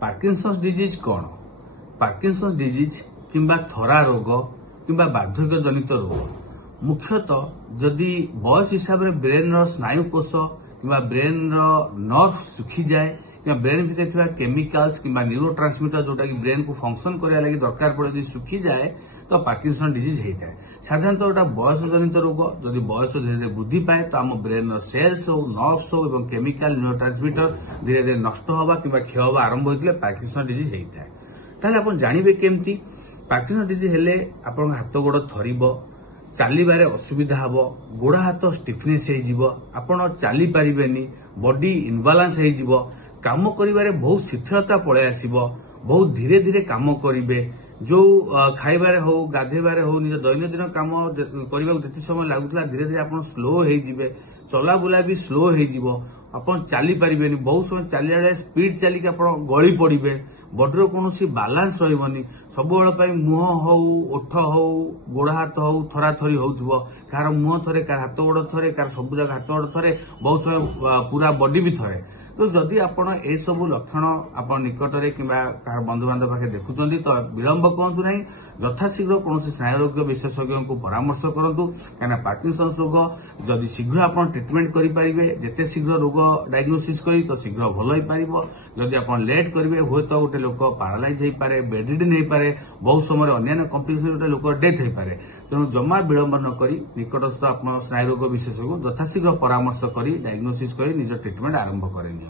Parkinson's disease कौन? Parkinson's disease किंबा थरा रोग किंबा वार्धक्य जनित रोग मुख्यतः जदि बयस हिसाब से ब्रेन रो स्नायुकोश किंबा ब्रेन रो नर्व सुखी जाए कि ब्रेन भीतर केमिकल्स कि न्यूरोट्रांसमिटर जोटा कि ब्रेन को फंक्शन करने लगी दरकार पड़े सुखी जाए तो पार्किंसन डिजीज होता है। साधारणतः गोटा बयस जनित रोग जदि बयस धीरे धीरे वृद्धि पाए तो आम ब्रेन सेल्स हो नर्व्स हो और केमिकल न्यूरोट्रांसमिटर धीरे धीरे नष्ट हवा कि क्षय हवा आरंभ होते पार्किंसन डिजीज होता है। ताहले आपण जानिबे केमती पार्किंसन डिजीज हेले आपण हाथ गोड़ थरिबो चलिबारे असुविधा हबो गोड़ हाथ स्टिफनेस हो जिवो आपण चली परिबेनी बॉडी इनबालांस हो जिवो काम करिबारे बहुत शिथिलता पळे आसीबो बहुत धीरे धीरे काम करिवे जो खाइबारे हो गाधेबारे हो निज दैनंदिन काम करबा जति समय लागुतला धीरे धीरे आपण स्लो हो जिवे चला बुला भी स्लो हो जिवो आपण चली परिबेनी बहुत समय चलिया स्पीड चली के आपण गळी पड़िबे बॉडीर कौन बालांस रही सब मुह हो ओठ हो गोड़ हाथ हो थरा थरी हो कार मुह थरे कार हाथ गोड़ थरे कार सब जगह हाथ गोड़ थरे बहुत समय पूरा बॉडी भी थरे। तो जदि आपण ए सब लक्षण आपण निकटरे किंबा कार बंधु बांधव पाखे देखुचंदी तो विलंब करंतु नहीं यथाशीघ्र कौन स्नायुरोग विशेषज्ञ को परामर्श करंतु काना पार्किंसंस रोग जदि शीघ्र आपण ट्रीटमेंट करि परिबे जेते शीघ्र रोग डायग्नोसिस करी तो शीघ्र भल होई परिबो जदि आपण लेट करिवे होय तो गोटे लोक पैरालाइज होई पारे बेडरिडन होई पारे बहुत समय अन्य कॉम्प्लिकेशन गोटे लोक डेथ होई पारे तेणु जमा विलंब न करी निकटस्थ आपण स्नायुरोग विशेषज्ञ यथाशीघ्र परामर्श करी डायग्नोसिस करी निज ट्रीटमेंट आरंभ करेनि।